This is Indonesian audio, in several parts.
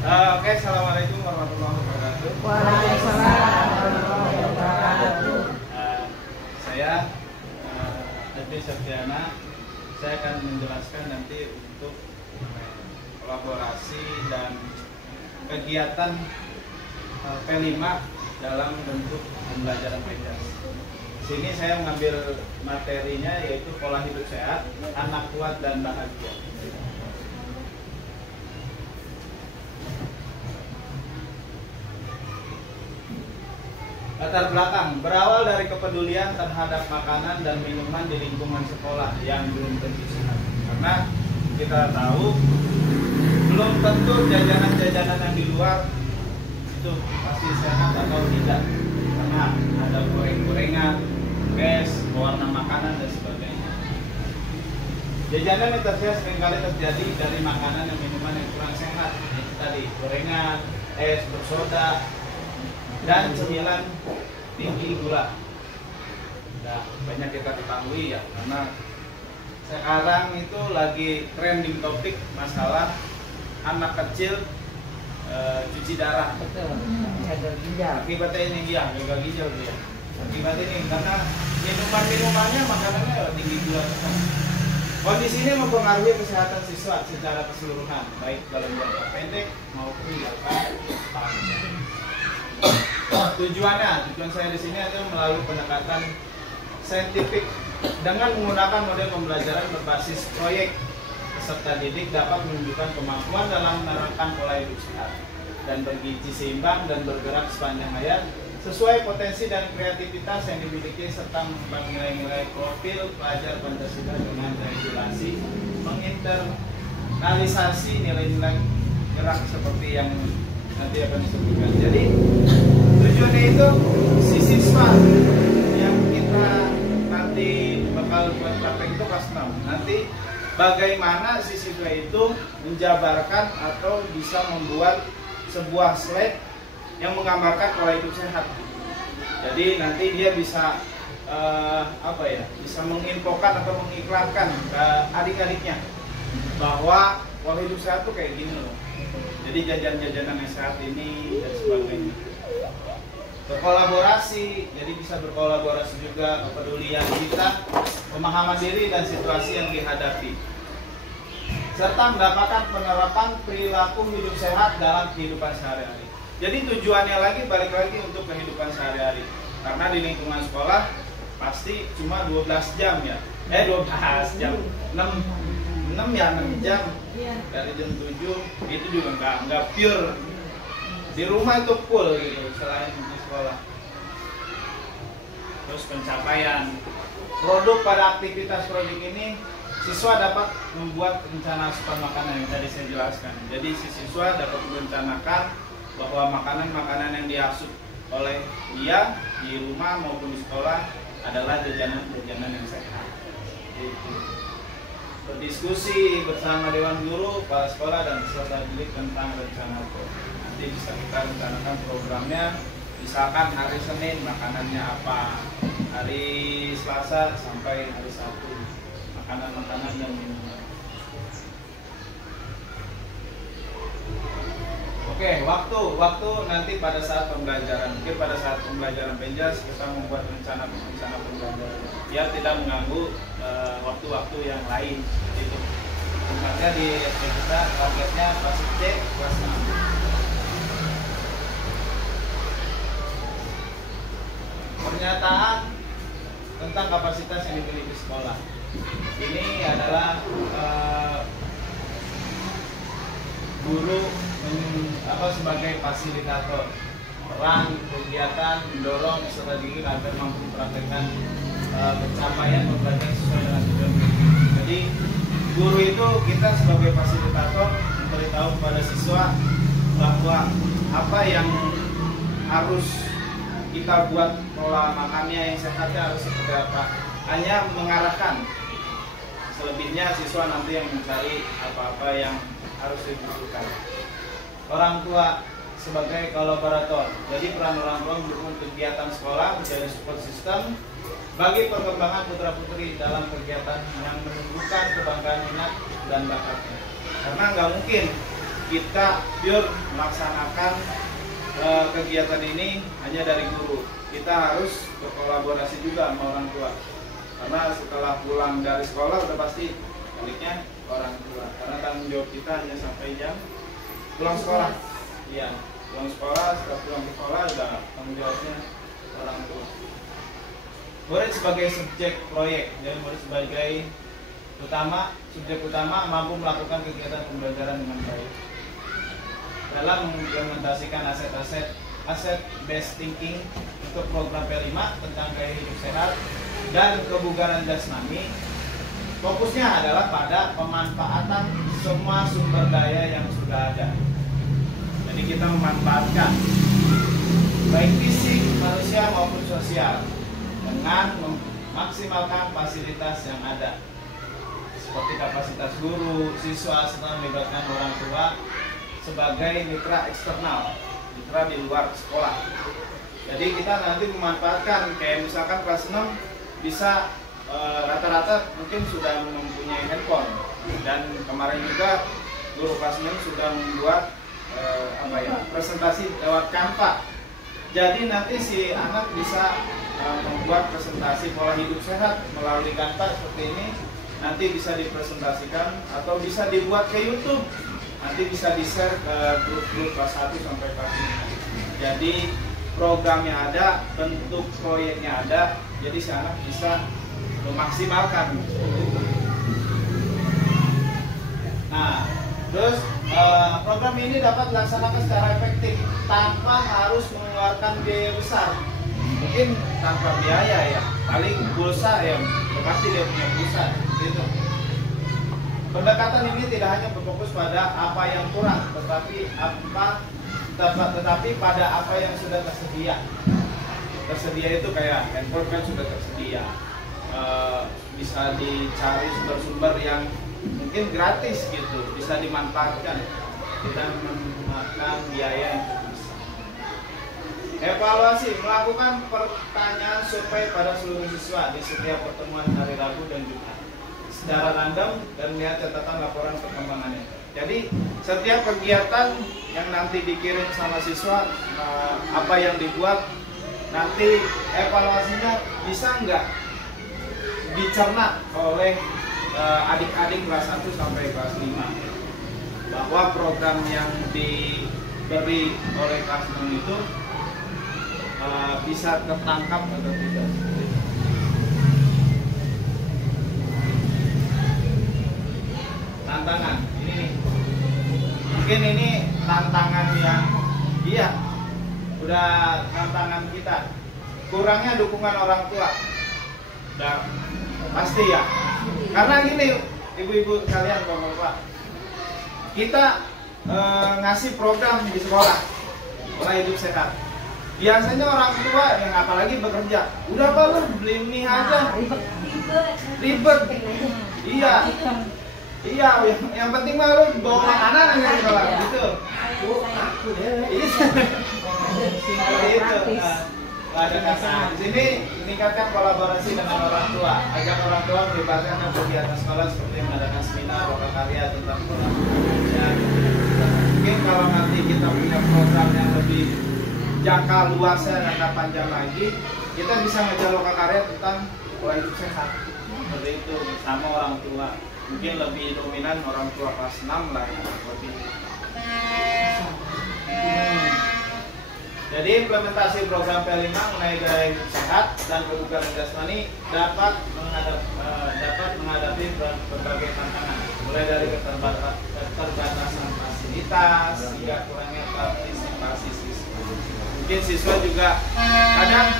Oke, assalamualaikum warahmatullahi wabarakatuh. Waalaikumsalam warahmatullahi wabarakatuh. Saya Edi Septiana. Saya akan menjelaskan nanti untuk kolaborasi dan kegiatan P5 dalam bentuk pembelajaran Penjas. Sini saya mengambil materinya yaitu pola hidup sehat, anak kuat dan bahagia. Latar belakang berawal dari kepedulian terhadap makanan dan minuman di lingkungan sekolah yang belum tentu sehat. Karena kita tahu belum tentu jajanan-jajanan yang di luar itu pasti sehat atau tidak. Karena ada goreng-gorengan, gas, pewarna makanan dan sebagainya. Jajanan yang tersehat seringkali terjadi dari makanan dan minuman yang kurang sehat. Itu tadi gorengan, es, bersoda, dan cemilan tinggi gula. Nah, banyak kita ketahui ya, karena sekarang itu lagi trending topik masalah anak kecil cuci darah. Betul. Gagal ginjal. Akibatnya ini dia, gagal ginjal dia. Akibatnya ini karena minuman-minumannya makanannya tinggi gula. Kondisi ini mempengaruhi kesehatan siswa secara keseluruhan, baik dalam jangka pendek maupun jangka panjang. Tujuan saya di sini adalah melalui pendekatan saintifik dengan menggunakan model pembelajaran berbasis proyek. Peserta didik dapat menunjukkan kemampuan dalam menerapkan pola hidup sehat dan bergizi seimbang dan bergerak sepanjang hayat sesuai potensi dan kreativitas yang dimiliki serta mengembang nilai-nilai profil pelajar Pancasila dengan regulasi menginternalisasi nilai-nilai gerak seperti yang nanti akan disebutkan. Jadi tujuannya itu si siswa yang kita nanti bakal buat praktek itu kelas 6. Nanti bagaimana si siswa itu menjabarkan atau bisa membuat sebuah slide yang menggambarkan pola hidup sehat. Jadi nanti dia bisa bisa menginfokan atau mengiklankan ke adik-adiknya bahwa pola hidup sehat tuh kayak gini loh. Jadi jajan-jajanan yang sehat ini dan sebagainya. Berkolaborasi, jadi bisa berkolaborasi juga kepedulian kita, pemahaman diri dan situasi yang dihadapi, serta mendapatkan penerapan perilaku hidup sehat dalam kehidupan sehari-hari. Jadi tujuannya balik lagi untuk kehidupan sehari-hari. Karena di lingkungan sekolah pasti cuma 12 jam ya. 12 jam. 6 jam. Dari jam 7 itu juga enggak pure. Di rumah itu full gitu selain di sekolah. Terus pencapaian produk pada aktivitas proyek ini, siswa dapat membuat rencana asupan makanan yang tadi saya jelaskan. Jadi si siswa dapat merencanakan bahwa makanan-makanan yang diasup oleh dia di rumah maupun di sekolah adalah jajanan-jajanan yang sehat. Gitu. Berdiskusi bersama Dewan Guru, kepala sekolah dan peserta didik tentang rencana program. Nanti bisa kita rencanakan programnya. Misalkan hari Senin makanannya apa, hari Selasa sampai hari Sabtu makanan-makanan dan minuman. Oke, waktu nanti pada saat pembelajaran. Mungkin pada saat pembelajaran Penjas kita membuat rencana pembelajaran biar tidak mengganggu waktu-waktu yang lain. Itu tempatnya di kita targetnya kelas C kelas 6. Pernyataan tentang kapasitas yang dimiliki sekolah. Ini adalah guru sebagai fasilitator peran kegiatan mendorong peserta didik agar mampu mempraktekkan pencapaian pembelajaran sesuai dengan tujuan. Jadi guru itu kita sebagai fasilitator memberitahu kepada siswa bahwa apa yang harus kita buat pola makannya yang sehatnya harus seperti apa. Hanya mengarahkan. Selebihnya siswa nanti yang mencari apa-apa yang harus dibutuhkan. Orang tua sebagai kolaborator. Jadi peran orang tua mendukung kegiatan sekolah menjadi support system bagi perkembangan putra-putri dalam kegiatan yang menunjukkan kebanggaan minat dan bakatnya. Karena nggak mungkin kita pure melaksanakan kegiatan ini hanya dari guru. Kita harus berkolaborasi juga sama orang tua. Karena setelah pulang dari sekolah udah pasti baliknya orang tua. Karena tanggung jawab kita hanya sampai jam pulang sekolah. Iya, pulang sekolah, setelah pulang sekolah udah tanggung jawabnya orang tua. Murid sebagai subjek proyek, jadi murid sebagai subjek utama mampu melakukan kegiatan pembelajaran dengan baik. Dalam mengimplementasikan aset based thinking untuk program P5 tentang gaya hidup sehat dan kebugaran jasmani, fokusnya adalah pada pemanfaatan semua sumber daya yang sudah ada. Jadi kita memanfaatkan baik fisik manusia maupun sosial dengan memaksimalkan fasilitas yang ada, seperti kapasitas guru, siswa, serta melibatkan orang tua sebagai mitra eksternal, mitra di luar sekolah. Jadi kita nanti memanfaatkan, kayak misalkan kelas 6 bisa rata-rata mungkin sudah mempunyai handphone, dan kemarin juga guru kelas 6 sudah membuat presentasi lewat Canva. Jadi nanti si anak bisa membuat presentasi pola hidup sehat melalui Canva seperti ini, nanti bisa dipresentasikan atau bisa dibuat ke YouTube. Nanti bisa di-share ke grup-grup kelas 1 sampai kelas 5. Jadi programnya ada, bentuk proyeknya ada, jadi si anak bisa memaksimalkan. Nah, terus program ini dapat dilaksanakan secara efektif tanpa harus mengeluarkan biaya besar. Mungkin tanpa biaya ya, paling pulsa ya, pasti dia punya pulsa gitu. Pendekatan ini tidak hanya berfokus pada apa yang kurang, tetapi pada apa yang sudah tersedia. Tersedia itu kayak handphone kan sudah tersedia, bisa dicari sumber-sumber yang mungkin gratis gitu, bisa dimanfaatkan, tidak memakan biaya yang besar. Evaluasi, melakukan pertanyaan survei pada seluruh siswa di setiap pertemuan hari Rabu dan Jumat secara random dan melihat catatan laporan perkembangannya. Jadi setiap kegiatan yang nanti dikirim sama siswa, apa yang dibuat, nanti evaluasinya bisa nggak dicerna oleh adik-adik kelas 1 sampai kelas 5, bahwa program yang diberi oleh kelas 6 itu bisa tertangkap atau tidak. Tantangan ini nih, mungkin ini tantangan yang udah tantangan kita, kurangnya dukungan orang tua, udah pasti ya. Karena gini, ibu-ibu kalian, bapak-bapak, kita ngasih program di sekolah pola hidup sehat. Biasanya orang tua yang apalagi bekerja, udah baru beli mie aja, ribet. Iya, yang penting mah lu bawa makanan yang sekolah gitu. Itu. Ada kata. Di sini meningkatkan kolaborasi dengan orang tua, ajak orang tua melibatkan kegiatan sekolah seperti mengadakan seminar, lokal karya tentang pola hidup. Mungkin kalau nanti kita punya program yang lebih jangka luasnya dan panjang lagi, kita bisa ngejar lokal karya tentang pola hidup sehat. Seperti itu sama orang tua. Mungkin lebih dominan orang tua kelas 6 lah ya, lebih. Jadi implementasi program P5 mengenai gaya hidup sehat dan kebugaran jasmani dapat menghadapi berbagai tantangan, mulai dari keterbatasan fasilitas hingga kurangnya partisipasi siswa. Mungkin siswa juga kadang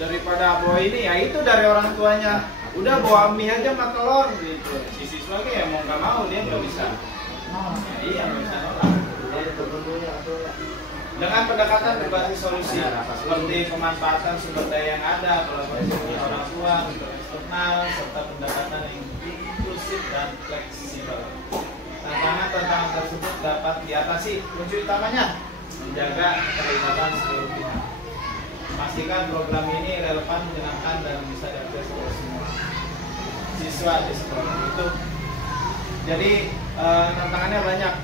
daripada bawa ini ya itu dari orang tuanya, udah bawa mie aja sama telur gitu. Si siswa ya mau nggak mau dia nggak bisa. Iya nggak bisa nolak. Dengan pendekatan berbasis solusi seperti pemanfaatan sumber daya yang ada, kolaborasi orang tua, untuk eksternal, serta pendekatan yang inklusif dan fleksibel. Tantangan tersebut dapat diatasi. Kunci utamanya menjaga keterlibatan seluruh pihak. Pastikan program ini relevan, menyenangkan, dan bisa diakses oleh semua siswa di sekolah. Itu Jadi tantangannya banyak.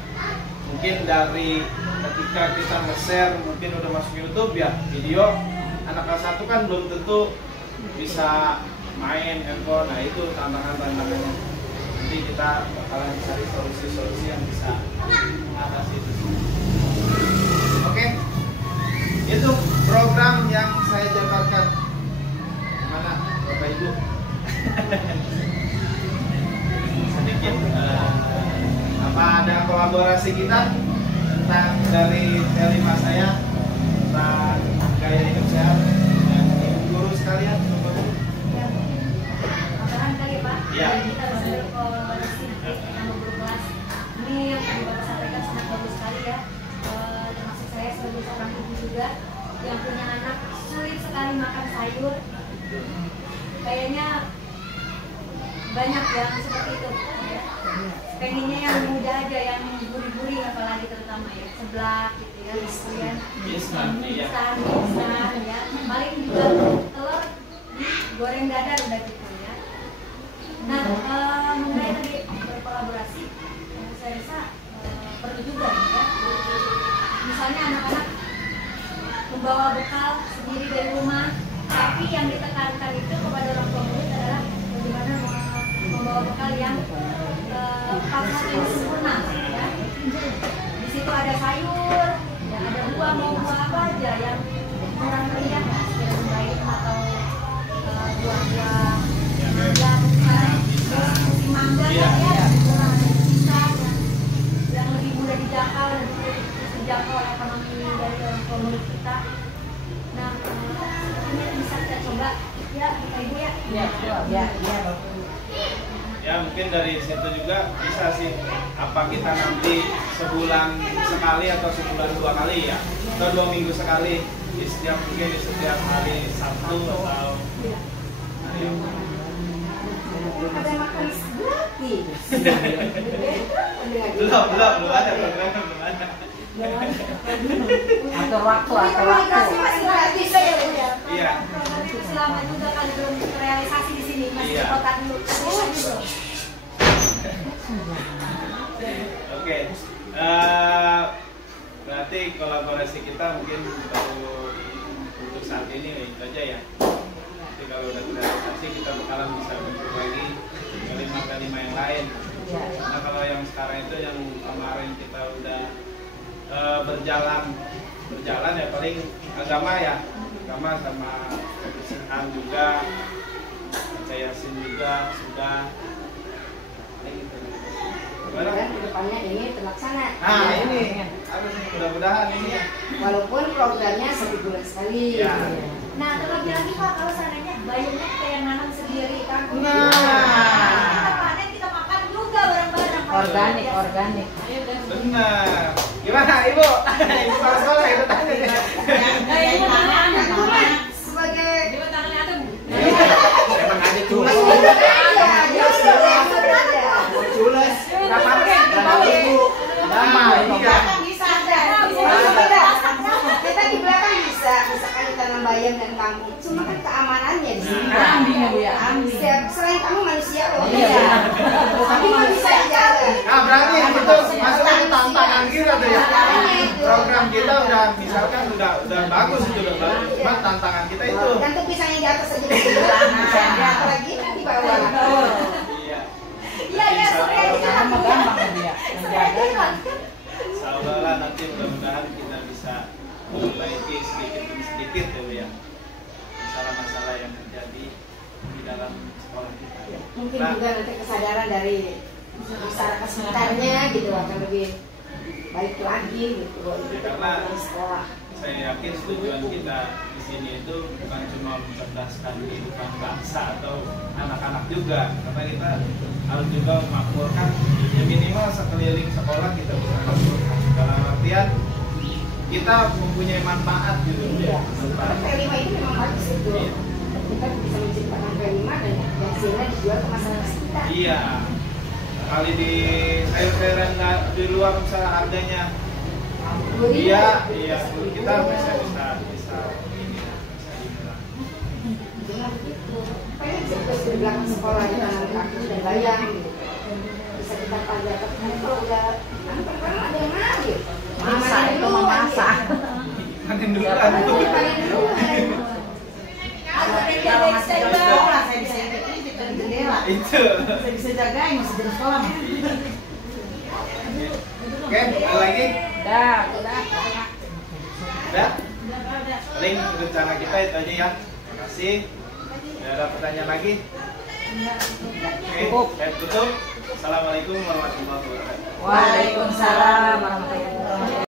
Mungkin dari ketika kita nge-share, mungkin udah masuk YouTube ya video, anak kelas 1 kan belum tentu bisa main handphone. Nah itu tantangannya. Nanti kita bakalan cari solusi-solusi yang bisa mengatasi itu. Oke, itu program yang saya jabarkan. Mana Bapak Ibu? Sedikit apa ada kolaborasi kita tentang dari tema saya tentang gaya hidup sehat dan ibu guru sekalian. Apaan kali Pak? Iya. Kita bisa berkolaborasi sama guru kelas. Ini yang tadi Bapak sampaikan sangat bagus sekali ya. Termasuk saya sebagai seorang ibu juga yang punya anak sulit sekali makan sayur. Kayaknya banyak yang seperti itu. Ya. Pengennya yang mudah aja, yang gurih-gurih apalagi terutama ya, seblak gitu ya, kemudian Instan, iya. instan ya, paling juga telur goreng dadar udah gitu ya. Nah, mengenai tadi berkolaborasi, saya rasa perlu juga ya. Misalnya anak-anak membawa bekal sendiri dari rumah, tapi yang ditekankan itu kepada orang tua murid adalah bagaimana membawa bekal yang paket yang sempurna ya. Di situ ada sayur, ya, ada buah, mau buah apa aja yang kurang meriah, seperti baik atau buah-buah mangga, musim mangga ya, pisang yang lebih mudah dijangkau dan dijangkau ekonomi dari orang tua murid kita. Nah, ini bisa kita coba ya, Bapak Ibu ya. Ya, Ya mungkin dari situ juga bisa sih apa kita nanti sebulan sekali atau sebulan 2 kali ya, atau 2 minggu sekali di setiap mungkin di setiap hari Sabtu atau hari apa. Ada makan gratis. belum ada program, belum ada. atur waktu. Masih gratis ya Bu ya. Iya. Selama juga kan belum terrealisasi di sini, masih Iya. kota dulu. Oke. Berarti kolaborasi kita mungkin baru untuk saat ini itu aja ya. Nanti kalau udah terrealisasi kita bakalan bisa bentuk lagi kelima yang lain. Nah kalau yang sekarang itu yang kemarin kita udah berjalan ya paling agama sama kebersihan juga, Yasin juga sudah. Dan kedepannya ini terlaksana. Nah ini harus nih mudah-mudahan ini ya. Walaupun programnya 1 bulan sekali. Ya. Nah, terlebih lagi Pak, kalau seandainya bayarnya kita yang nanam sendiri kan. Nah. Kita panen, kita makan juga bareng-bareng. Organik. Benar. Gimana Ibu? Ibu kalau sekolah itu tanya. Sebagai Emang ada culas. Culas. Enggak pakai Ibu. Iya. kita di belakang bisa, misalkan tanam bayam dan kangkung, cuma kan keamanannya di sini. Ambing ya Bu ya, ambing. Selain kamu manusia loh. Iya. Tapi nggak bisa dijaga. Nah berarti itu masuknya ke tantangan kita tuh ya. Program kita udah misalkan udah bagus itu udah bagus. Cuma tantangan kita itu. Gantung pisangnya di atas aja dulu. Apalagi kan di bawah. Iya. Iya, sore aja. Gampang ya Bu ya. Menjaga. Insyaallah nanti mudah-mudahan kita bisa memperbaiki sedikit demi sedikit ya Bu ya. Masalah-masalah yang terjadi di dalam sekolah kita. Mungkin juga nanti kesadaran dari masyarakat sekitarnya gitu akan lebih baik lagi gitu untuk Karena sekolah. saya yakin tujuan kita di sini itu bukan cuma mencerdaskan kehidupan bangsa atau anak-anak juga, karena kita harus juga memakmurkan ya minimal sekeliling sekolah kita bisa makmurkan dalam artian kita mempunyai manfaat gitu Iya. ya. Manfaat. P5 ini memang bagus itu. Iya. Kita bisa menciptakan P5 dan hasilnya dijual ke masyarakat sekitar. Iya. Kali di sayur-sayuran di luar misalnya harganya iya kita bisa ini lah. Cuma begitu. Pengen juga di belakang sekolah ditanam kaki dan bayam gitu. Bisa kita pelajaran. Kalau udah ada yang ngambil. Masak itu memasak. Makan dulu Ya, kan. Kalau masih jam sekolah saya bisa intip dari jendela. Itu. Saya bisa jagain masih jam sekolah. Oke, ada lagi? Udah. Udah? Paling rencana kita itu aja ya. Terima kasih. Ada pertanyaan lagi? Oke, saya tutup. Assalamualaikum warahmatullahi wabarakatuh. Waalaikumsalam warahmatullahi wabarakatuh.